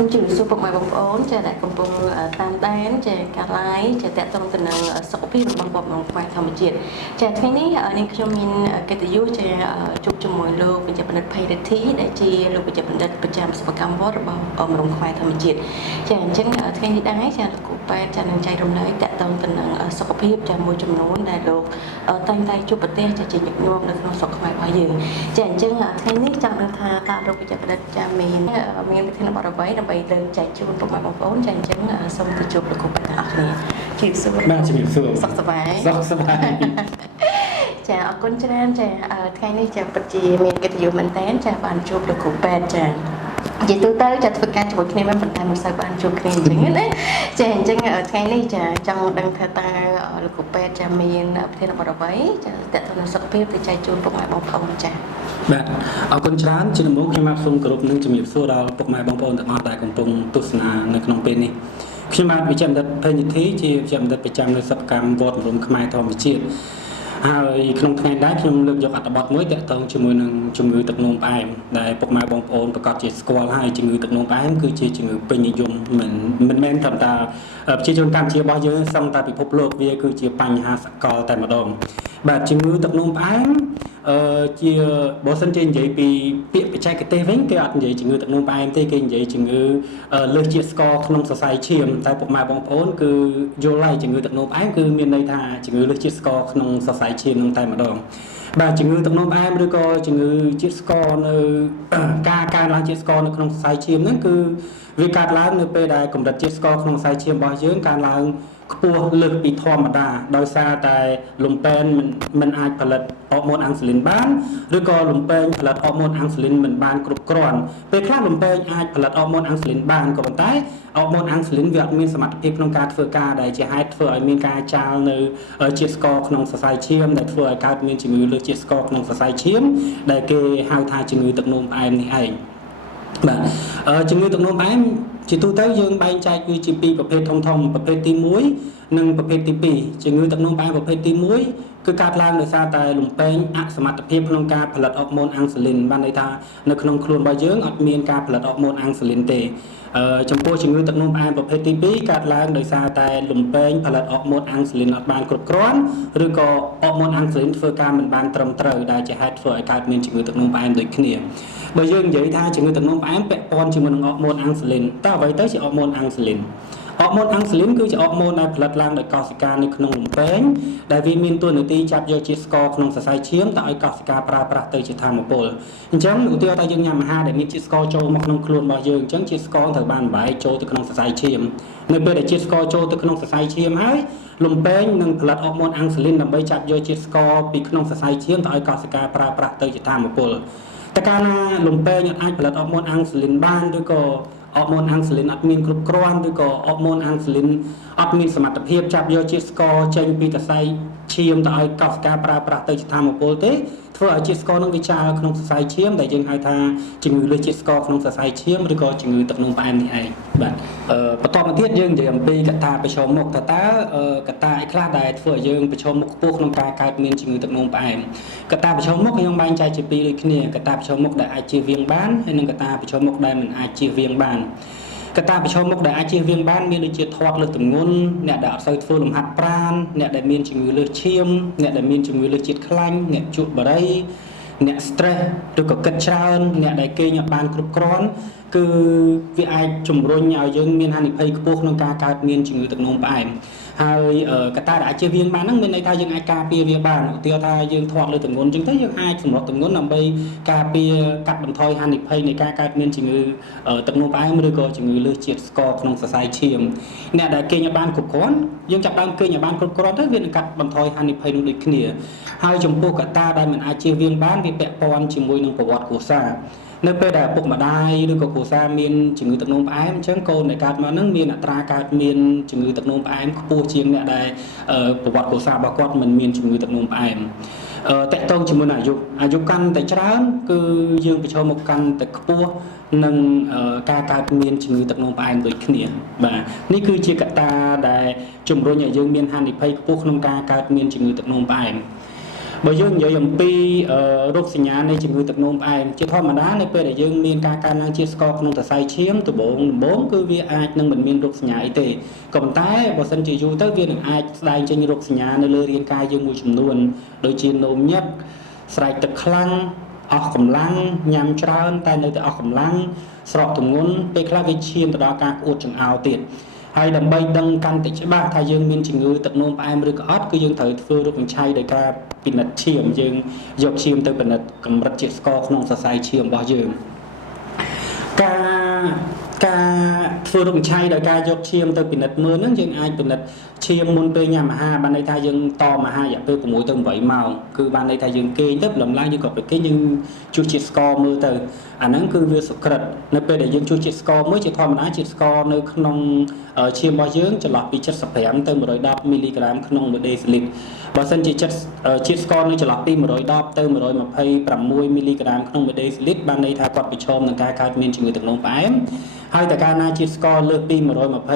ជំរាបសួរពុកម៉ែបងប្អូនចាដែលកំពុងតាមដានចាការ live ចាតកតងទៅនឹងសុខភាពរបស់បងប្អូនខ្មែរធម្មជាតិចាថ្ងៃនេះនាងខ្ញុំមានកិត្តិយសចាជួបជាមួយលោកវិជ្ជបណ្ឌិត ភ័យរិទ្ធីដែលជាលោកវិជ្ជបណ្ឌិតប្រចាំសិប្បកម្មវត្តរបស់មនុស្សខ្មែរធម្មជាតិចាអញ្ចឹងថ្ងៃនេះដែរចាលោកគ្រូពេទ្យចានឹងចែករំលែកតកតងទៅនឹងសុខភាពចាមួយចំនួនដែលលោកតែងតែជួបប្រទេសចាជាញឹកញាប់នៅក្នុងស្រុកខ្មែររបស់យើងចាអញ្ចឹងថ្ងៃនេះចង់ដឹងថាតើលោកវិជ្ជបណ្ឌិតចាមានវិធានបទអ្វីដើម្បីលើកចែកជូនពុកម៉ែបងប្អូនចាអញ្ចឹងសូមទៅជួបលោកគ្រូពេទ្យទាំងអស់គ្នាជម្រាបសួរបាទជំរាបសួរសុខសប្បាយចាអរគុណច្រើនចាថ្ងៃនេះចាពិតជាមានកិត្តិយសមែនតើចាបានជួបលោកគ្រូពេទ្យចានិយាយទូទៅចាធ្វើការជាមួយគ្នាមិនប៉ុន្តែមិនសូវបានជួបគ្នាអញ្ចឹងណាចាអញ្ចឹងថ្ងៃនេះចាចង់ដឹងថាតើលោកគ្រូពេទ្យចាមានប្រធានបទអ្វីចាតើទៅនឹងសុខភាពទៅចែកជូនពុកម៉ែបងប្អូនចាបាទអរគុណច្រើនជាដំបូងខ្ញុំបាទសូមគោរពនិងជំរាបសួរដល់ពុកម៉ែបងប្អូនទាំងអស់ដែលកំពុងទស្សនានៅក្នុងពេលនេះខ្ញុំបាទវិជ្ជបណ្ឌិត ភ័យរិទ្ធីជាវិជ្ជបណ្ឌិតប្រចាំនៅសិប្បកម្មវត្តមរុំខ្មែរធម្មជាតិហើយក្នុងថ្ងៃនេះខ្ញុំលើកយកអត្ថបទមួយទាក់ទងជាមួយនឹងជំងឺទឹកនោមផ្អែមដែលពុកម៉ែបងប្អូនប្រកាសជាស្គាល់ហើយជំងឺទឹកនោមផ្អែមគឺជាជំងឺពេញនិយមមិនមែនត្រឹមតែប្រជាជនកម្ពុជារបស់យើងសឹងតែពិភពលោកវាគឺជាបញ្ហាសកលតែម្ដងបាទជំងឺទឹកនោមផ្អែមជាបើសិនជានិយាយពីពាក្យបច្ចេកទេសវិញគេអត់និយាយជំងឺទឹកនោមផ្អែមទេគេនិយាយជំងឺលើសជាតិស្ករក្នុងសរសៃឈាមតែពុកម៉ែបងប្អូនគឺយល់ហើយជំងឺទឹកនោមផ្អែមគឺមានន័យថាជំងឺលើសជាតិស្ករក្នុងសរសៃឈាមនឹងតែម្ដងបាទជំងឺទឹកនោមផ្អែមឬក៏ជំងឺជាតិស្ករនៅការកើនឡើងជាតិស្ករនៅក្នុងសរសៃឈាមហ្នឹងគឺវាកើតឡើងនៅពេលដែលកម្រិតជាតិស្ករក្នុងសរសៃឈាមរបស់យើងកើនឡើងខ្ពស់លើសពីធម្មតាដោយសារតែលំពែនមិនអាចផលិតហូម៉ូនអាំងស៊ូលីនបានឬក៏លំពែនផលិតហូម៉ូនអាំងស៊ូលីនមិនបានគ្រប់គ្រាន់ពេលខ្លះលំពែនអាចផលិតហូម៉ូនអាំងស៊ូលីនបានក៏ប៉ុន្តែហូម៉ូនអាំងស៊ូលីនវាអត់មានសមត្ថភាពក្នុងការធ្វើការដែលជាហេតុធ្វើឲ្យមានការចាលនៅជាតិស្ករក្នុងសរសៃឈាមដែលធ្វើឲ្យកើតមានជំងឺលើសជាតិស្ករក្នុងសរសៃឈាមដែលគេហៅថាជំងឺទឹកនោមផ្អែមនេះឯងបាទជំងឺទឹកនោមផ្អែមជាទូទៅយើងបែងចែកវាជាពីរប្រភេទធំប្រភេទទី1និងប្រភេទទី2ជំងឺទឹកនោមផ្អែមប្រភេទទី1គឺកើតឡើងដោយសារតែលំពែងអសមត្ថភាពក្នុងការផលិតហូម៉ូនអាំងស៊ូលីនបានន័យថានៅក្នុងខ្លួនរបស់យើងអត់មានការផលិតហូម៉ូនអាំងស៊ូលីនទេចំពោះជំងឺទឹកនោមផ្អែមប្រភេទទី2កើតឡើងដោយសារតែលំពែងផលិតហូម៉ូនអាំងស៊ូលីនអត់បានគ្រប់គ្រាន់ឬក៏ហូម៉ូនអាំងស៊ូលីនធ្វើការមិនបានត្រឹមត្រូវដែលជាហេតុធ្វើឲ្យកើតមានជំងឺទឹកនោមផ្អែមដូចគ្នាបើយើងនិយាយថាជំងឺទឹកនោមផ្អែមពាក់ព័ន្ធជាមួយនឹងហូម៉ូនអាំងស៊ូលីនតើអ្វីទៅជាហូម៉ូនអាំងស៊ូលីនហូម៉ូនអាំងស៊ូលីនគឺជាហូម៉ូនដែលផលិតឡើងដោយកោសិកានៅក្នុងលំពែងដែលវាមានតួនាទីចាប់យកជាតិស្ករក្នុងសរសៃឈាមទៅឲ្យកោសិកាប្រើប្រាស់ទៅជាថាមពលអញ្ចឹងឧទាហរណ៍ថាយើងញ៉ាំអាហារដែលមានជាតិស្ករចូលមកក្នុងខ្លួនរបស់យើងអញ្ចឹងជាតិស្ករត្រូវបានបែកចូលទៅក្នុងសរសៃឈាមនៅពេលដែលជាតិស្ករចូលទៅក្នុងសរសៃឈាមហើយលំពែងនឹងផលិតហូម៉ូនអាំងស៊ូលីនដើម្បីចាប់យកជាតិស្ករពីក្នុងសរសៃឈាមទៅឲ្យកោសិកាប្រើប្រាស់ទៅជាថាមពលតែកាលណាលំពែងអាចផលិតហូម៉ូនអាំងស៊ូលីនបានឬក៏ហូម៉ូនអាំងស៊ូលីនអត់មានគ្រប់គ្រាន់ឬក៏ហូម៉ូនអាំងស៊ូលីនអត់មានសមត្ថភាពចាប់យកជាតិស្ករចេញពីសរសៃឈាមទៅឲ្យកោសិកាប្រើប្រាស់ទៅជាថាមពលទេធ្វើឲ្យជាតិស្ករនឹងវាចាលក្នុងសរសៃឈាមដែលយើងហៅថាជំងឺលើសជាតិស្ករក្នុងសរសៃឈាមឬក៏ជំងឺទឹកនោមផ្អែមនេះឯងបាទបន្តមកទៀតយើងនិយាយអំពីកត្តាប្រឈមមុខតើកត្តាអីខ្លះដែលធ្វើឲ្យយើងប្រឈមមុខខ្ពស់ក្នុងការកើតមានជំងឺទឹកនោមផ្អែមកត្តាប្រឈមមុខខ្ញុំបែងចែកជាពីរដូចគ្នាកត្តាប្រឈមមុខដែលអាចជៀសវាងបានហើយនិងកត្តាប្រឈមមុខដែលមិនអាចជៀសវាងបានកត្តាប្រឈមមុខដែលអាចជៀសវាងបានមានដូចជាធាត់លើសទម្ងន់អ្នកដែលអត់សូវធ្វើលំហាត់ប្រាណអ្នកដែលមានជំងឺលើសឈាមអ្នកដែលមានជំងឺលើសជាតិខ្លាញ់អ្នកជក់បារីអ្នក stress ឬក៏គិតច្រើនអ្នកដែលគេងអត់បានគ្រប់គ្រាន់គឺវាអាចជំរុញឲ្យយើងមានហានិភ័យខ្ពស់ក្នុងការកើតមានជំងឺទឹកនោមផ្អែមហើយកត្តាដែលអាចជៀសវាងបានហ្នឹងមានន័យថាយើងអាចការពារវាបានឧទាហរណ៍ថាយើងធាត់លើទម្ងន់អញ្ចឹងទៅយើងអាចសម្រត់ទម្ងន់ដើម្បីការពារកាត់បន្ថយហានិភ័យនៃការកើតមានជំងឺទឹកនោមផ្អែមឬក៏ជំងឺលើសជាតិស្ករក្នុងសរសៃឈាមអ្នកដែលគេងឲ្យបានគ្រប់គ្រាន់យើងចាប់ដើមគេងឲ្យបានគ្រប់គ្រាន់ទៅវានឹងកាត់បន្ថយហានិភ័យនោះដូចគ្នាហើយចំពោះកត្តាដែលមិនអាចជៀសវាងបានវាពាក់ព័ន្ធជាមួយនឹងប្រវត្តិគ្រួសារនៅពេលដែលឪពុកម្ដាយឬក៏គ្រួសារមានជំងឺទឹកនោមផ្អែមអញ្ចឹងកូនដែលកើតមកហ្នឹងមានអត្រាកើតមានជំងឺទឹកនោមផ្អែមខ្ពស់ជាងអ្នកដែលប្រវត្តិគ្រួសាររបស់គាត់មិនមានជំងឺទឹកនោមផ្អែមតកតងជាមួយនឹងអាយុកាន់តែច្រើនគឺយើងប្រឈមមុខកាន់តែខ្ពស់នឹងការកើតមានជំងឺទឹកនោមផ្អែមដូចគ្នាបាទនេះគឺជាកត្តាដែលជំរុញឲ្យយើងមានហានិភ័យខ្ពស់ក្នុងការកើតមានជំងឺទឹកនោមផ្អែម បើយើងនិយាយអំពីរោគសញ្ញានៃជំងឺទឹកនោមផ្អែមជាធម្មតានៅពេលដែលយើងមានការកើនឡើងជាតិស្ករក្នុងសរសៃឈាមដំបូងគឺវាអាចនឹងមិនមានរោគសញ្ញាអីទេក៏ប៉ុន្តែបើសិនជាយូរទៅវានឹងអាចស្ដែងចេញរោគសញ្ញានៅលើរាងកាយយើងមួយចំនួនដូចជានោមញឹកស្រែកទឹកខ្លាំងអស់កម្លាំងញ៉ាំច្រើនតែនៅតែអស់កម្លាំងស្រកទម្ងន់ពេលខ្លះវាឈានទៅដល់ការក្អួតចង្អោរទៀតហើយដើម្បីដឹងកាន់តែច្បាស់ថាយើងមានជំងឺទឹកនោមផ្អែមឬក៏អត់គឺយើងត្រូវធ្វើរោគវិនិច្ឆ័យដោយការពិនិត្យឈាមយើងយកឈាមទៅពិនិត្យកម្រិតជាតិស្ករក្នុងសរសៃឈាមរបស់យើងការធ្វើរោគវិនិច្ឆ័យដោយការយកឈាមទៅពិនិត្យមើលហ្នឹងយើងអាចពិនិត្យឈាមមុនពេលញ៉ាំអាហារបានន័យថាយើងតមអាហាររយៈពេល6ទៅ8ម៉ោងគឺបានន័យថាយើងគេងទៅព្រលឹមឡើងយើងក៏ទៅគេងយើងជួសជាតិស្ករមើលទៅអាហ្នឹងគឺវាសុក្រិតនៅពេលដែលយើងជួសជាតិស្ករមួយជាធម្មតាជាតិស្ករនៅក្នុងឈាមរបស់យើងចន្លោះពី75ទៅ110មីលីក្រាមក្នុង1ដេស៊ីលីត្របើសិនជាជាតិស្ករនៅចន្លោះពី110ទៅ126មីលីក្រាមក្នុង1ដេស៊ីលីត្របានន័យថាគាត់ប្រឈមនឹងការកើតមានជំងឺទឹកនោមផ្អែមហើយតែកាលណាជាតិស្ករលើសពី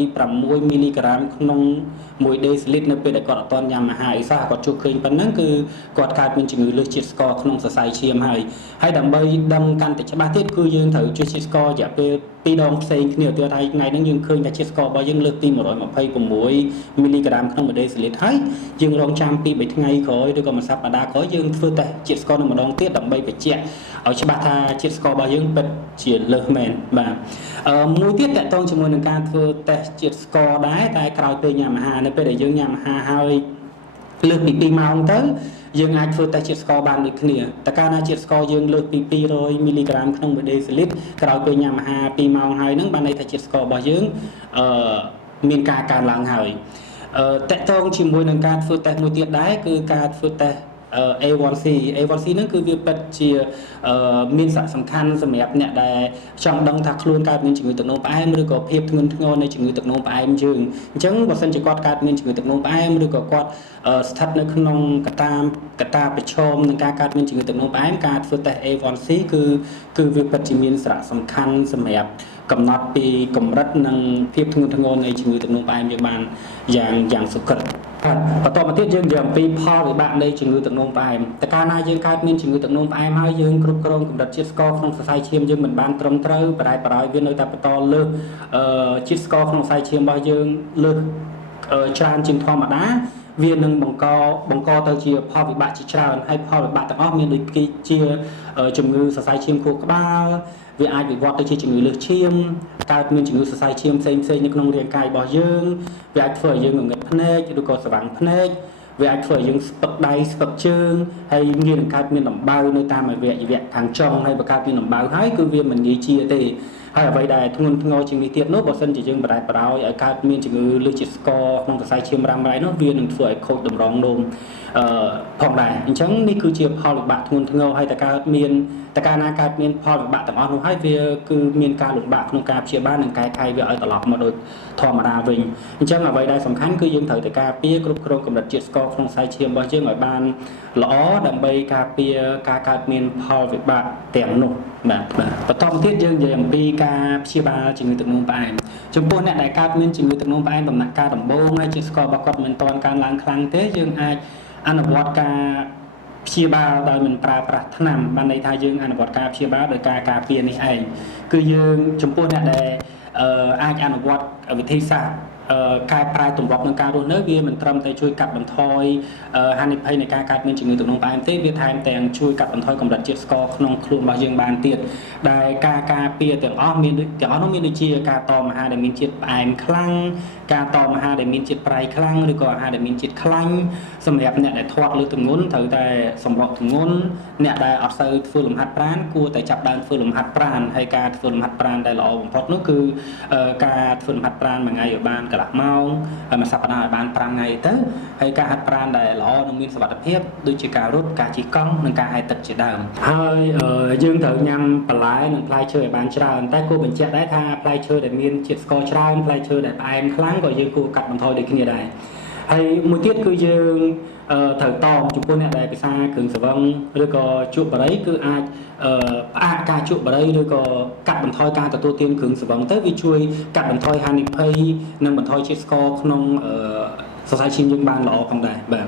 126មីលីក្រាមក្នុង1ដេស៊ីលីត្រនៅពេលដែលគាត់អត់ទាន់ញ៉ាំអាហារអីសោះគាត់ជួបឃើញប៉ុណ្ណឹងគឺគាត់កើតមានជំងឺលើសជាតិស្ករក្នុងសរសៃឈាមហើយដើម្បីដឹងកាន់តែច្បាស់ទៀតគឺយើងត្រូវជួសជាតិស្កររយៈពេល2ដងផ្សេងគ្នាទៅថ្ងៃហ្នឹងយើងឃើញថាជាតិស្កររបស់យើងលើសពី126មីលីក្រាមក្នុង1ដេស៊ីលីត្រហើយយើងរងចាំពី3ថ្ងៃក្រោយឬក៏មួយសប្តាហ៍ក្រោយយើងធ្វើតេស្តជាតិស្ករនៅម្ដងទៀតដើម្បីបញ្ជាក់ឲ្យច្បាស់ថាជាតិស្កររបស់យើងពិតជាលើសមែនបាទមួយទៀតតកតងជាមួយនឹងការធ្វើតេស្តជាតិស្ករដែរតែក្រោយពេលញ៉ាំអាហារនៅពេលដែលយើងញ៉ាំអាហារហើយលើសពី2ម៉ោងទៅយើងអាចធ្វើតេស្តជាតិស្ករបានដូចគ្នាតែកាលណាជាតិស្ករយើងលើសពី200មីលីក្រាមក្នុង1ដេស៊ីលីត្រក្រោយពេលញ៉ាំអាហារ2ម៉ោងហើយហ្នឹងបានន័យថាជាតិស្កររបស់យើងមានការកើនឡើងហើយតកតងជាមួយនឹងការធ្វើតេស្តមួយទៀតដែរគឺការធ្វើតេស្តA1C ហ្នឹងគឺវាពិតជាមានសារៈសំខាន់សម្រាប់អ្នកដែលចង់ដឹងថាខ្លួនកើតមានជំងឺទឹកនោមផ្អែមឬក៏ភាពធ្ងន់ធ្ងរនៃជំងឺទឹកនោមផ្អែមយើងអញ្ចឹងបើសិនជាគាត់កើតមានជំងឺទឹកនោមផ្អែមឬក៏គាត់ស្ថិតនៅក្នុងកត្តាប្រឈមនឹងការកើតមានជំងឺទឹកនោមផ្អែមការធ្វើតេស្ត A1C គឺវាពិតជាមានសារៈសំខាន់សម្រាប់កំណត់ពីកម្រិតនិងភាពធ្ងន់ធ្ងរនៃជំងឺទឹកនោមផ្អែមយើងបានយ៉ាងសុក្រិតបន្តមកទៀតយើងនិយាយអំពីផលវិបាកនៃជំងឺទឹកនោមផ្អែមតែកាលណាយើងកើតមានជំងឺទឹកនោមផ្អែមហើយយើងគ្រប់គ្រងកម្រិតជាតិស្ករក្នុងសរសៃឈាមយើងមិនបានត្រឹមត្រូវបរិយាវានៅតែបន្តលើសជាតិស្ករក្នុងសរសៃឈាមរបស់យើងលើសច្រើនជាងធម្មតាវានឹងបង្កទៅជាផលវិបាកជាច្រើនហើយផលវិបាកទាំងអស់មានដូចជាជំងឺសរសៃឈាមខួរក្បាលវាអាចវិវត្តទៅជាជំងឺលើសឈាមកើតមានជំងឺសរសៃឈាមផ្សេងនៅក្នុងរាងកាយរបស់យើងវាអាចធ្វើឲ្យយើងងងឹតភ្នែកឬក៏ស្វាំងភ្នែកវាអាចធ្វើឲ្យយើងស្ពឹកដៃស្ពឹកជើងហើយងាយនឹងកើតមានដំបៅនៅតាមអវយវៈខាងចុងហើយបើកើតមានដំបៅហើយគឺវាមិនងាយជាទេហើយអ្វីដែលធ្ងន់ធ្ងរជាងនេះទៀតនោះបើសិនជាយើងបរាយបរោយឲ្យកើតមានជំងឺលើសជាតិស្ករក្នុងសរសៃឈាមរ៉ាំរ៉ៃនោះវានឹងធ្វើឲ្យខូចតម្រងនោមផងដែរអញ្ចឹងនេះគឺជាផលវិបាកធ្ងន់ធ្ងរហើយតែកាលណាកើតមានផលវិបាកទាំងអស់នោះហើយវាគឺមានការលំបាកក្នុងការព្យាបាលនិងកែខៃវាឲ្យត្រឡប់មកដូចធម្មតាវិញអញ្ចឹងអ្វីដែលសំខាន់គឺយើងត្រូវតែការពារគ្រប់គ្រងកម្រិតជាតិស្ករក្នុងសរសៃឈាមរបស់យើងឲ្យបានល្អដើម្បីការពារការកើតមានផលវិបាកទាំងនោះបាទបន្តមកទៀតយើងនិយាយអំពីការព្យាបាលជំងឺទឹកនោមផ្អែមចំពោះអ្នកដែលកើតមានជំងឺទឹកនោមផ្អែមដំណាក់កាលដំបូងហើយជាតិស្កររបស់គាត់មិនទាន់កើនឡើងខ្លាំងទេយើងអាចអនុវត្តការព្យាបាលដោយមិនប្រើប្រាស់ថ្នាំបានន័យថាយើងអនុវត្តការព្យាបាលដោយការការពារនេះឯងគឺយើងចំពោះអ្នកដែលអាចអនុវត្តវិធីសាស្ត្រកែប្រែទម្លាប់ក្នុងការរស់នៅវាមិនត្រឹមតែជួយកាត់បន្ថយហានិភ័យនៃការកើតមានជំងឺទឹកនោមផ្អែមទេវាថែមទាំងជួយកាត់បន្ថយកម្រិតជាតិស្ករក្នុងខ្លួនរបស់យើងបានទៀតដែលការការពារទាំងអស់មានដូចជាការតមអាហារដែលមានជាតិផ្អែមខ្លាំងការតមអាហារដែលមានជាតិប្រៃខ្លាំងឬក៏អាហារដែលមានជាតិខ្លាញ់សម្រាប់អ្នកដែលធាត់លើទម្ងន់ត្រូវតែសម្រកទម្ងន់អ្នកដែលអត់សូវធ្វើលំហាត់ប្រាណគួរតែចាប់ដើមធ្វើលំហាត់ប្រាណហើយការធ្វើលំហាត់ប្រាណដែលល្អបំផុតនោះគឺការធ្វើលំហាត់ប្រាណមួយថ្ងៃឲ្យបានកន្លះម៉ោងហើយមួយសប្តាហ៍ឲ្យបាន5ថ្ងៃទៅហើយការហាត់ប្រាណដែលល្អនិងមានសុវត្ថិភាពដូចជាការរត់ការជិះកង់និងការហែលទឹកជាដើមហើយយើងត្រូវញ៉ាំបន្លែនិងផ្លែឈើឲ្យបានច្រើនតែគួរបញ្ជាក់ដែរថាផ្លែឈើដែលមានជាតិស្ករច្រើនផ្លែឈើដែលផ្អែមខ្លាំងក៏យើងគួរកាត់បន្ថយដូចគ្នាដែរហើយមួយទៀតគឺយើងត្រូវតមចំពោះអ្នកដែលពិសាគ្រឿងស្រវឹងឬក៏ជក់បារីគឺអាចផ្អាកការជក់បារីឬក៏កាត់បន្ថយការទទួលទានគ្រឿងស្រវឹងទៅវាជួយកាត់បន្ថយហានិភ័យនិងបន្ថយជាតិស្ករក្នុងសរសៃឈាមយើងបានល្អផងដែរបាទ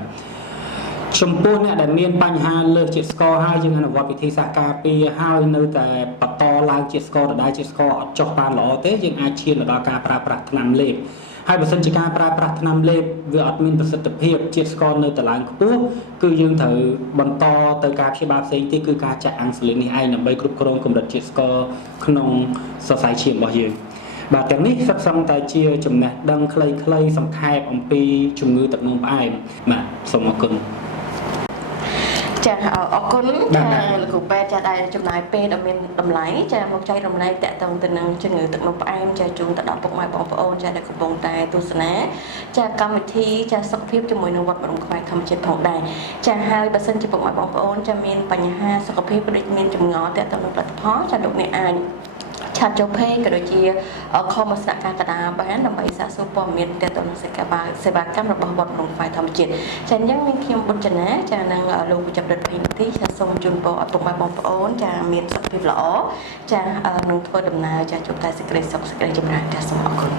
ចំពោះអ្នកដែលមានបញ្ហាលើសជាតិស្ករហើយយើងអនុវត្តវិធីសាស្ត្រការពារហើយនៅតែបន្តឡើងជាតិស្ករដដែលជាតិស្ករអត់ចុះបានល្អទេយើងអាចឈានទៅដល់ការប្រើប្រាស់ថ្នាំលេបហើយបើសិនជាការប្រើប្រាស់ថ្នាំលេបវាអត់មានប្រសិទ្ធភាពជាតិស្ករនៅតែឡើងខ្ពស់គឺយើងត្រូវបន្តទៅការព្យាបាលផ្សេងទៀតគឺការចាក់អាំងស៊ូលីននេះឯងដើម្បីគ្រប់គ្រងកម្រិតជាតិស្ករក្នុងសរសៃឈាមរបស់យើងបាទទាំងនេះសិតសឹងតែជាចំណេះដឹងខ្លីៗសង្ខេបអំពីជំងឺទឹកនោមផ្អែមបាទសូមអរគុណចាអរគុណចាលោកគ្រូពេទ្យចាដែលចំណាយពេលដ៏មានតម្លៃចាមកចែករំលែកតាក់ទងទៅនឹងជំងឺទឹកនោមផ្អែមចាជូនទៅដល់ពុកម៉ែបងប្អូនចាដែលកំពុងតែទស្សនាចាកម្មវិធីចាសុខភាពជាមួយនឹងវត្តបរមខ្មែរធម្មជាតិផងដែរចាហើយបើសិនជាពុកម៉ែបងប្អូនចាមានបញ្ហាសុខភាពដូចមានចម្ងល់តាក់ទងនឹងផលិតផលចាលោកអ្នកអាចឆាតចូល page ក៏ដូចជាខមស្នាក់ការកណ្ដាលបានដើម្បីសាកសួរព័ត៌មានទាក់ទងនឹងសេវាកម្មរបស់វត្តរំផ្នែកធម្មជាតិចាអញ្ចឹងមានខ្ញុំបុត្រចនាចានឹងលោកវិជ្ជបណ្ឌិតភេងទីចាសូមជូនពរឲ្យពុកម៉ែបងប្អូនចាមានសុខភាពល្អចានឹងធ្វើដំណើរចាជួបតែសេចក្តីសុខសេចក្តីចម្រើនចាសូមអរគុណ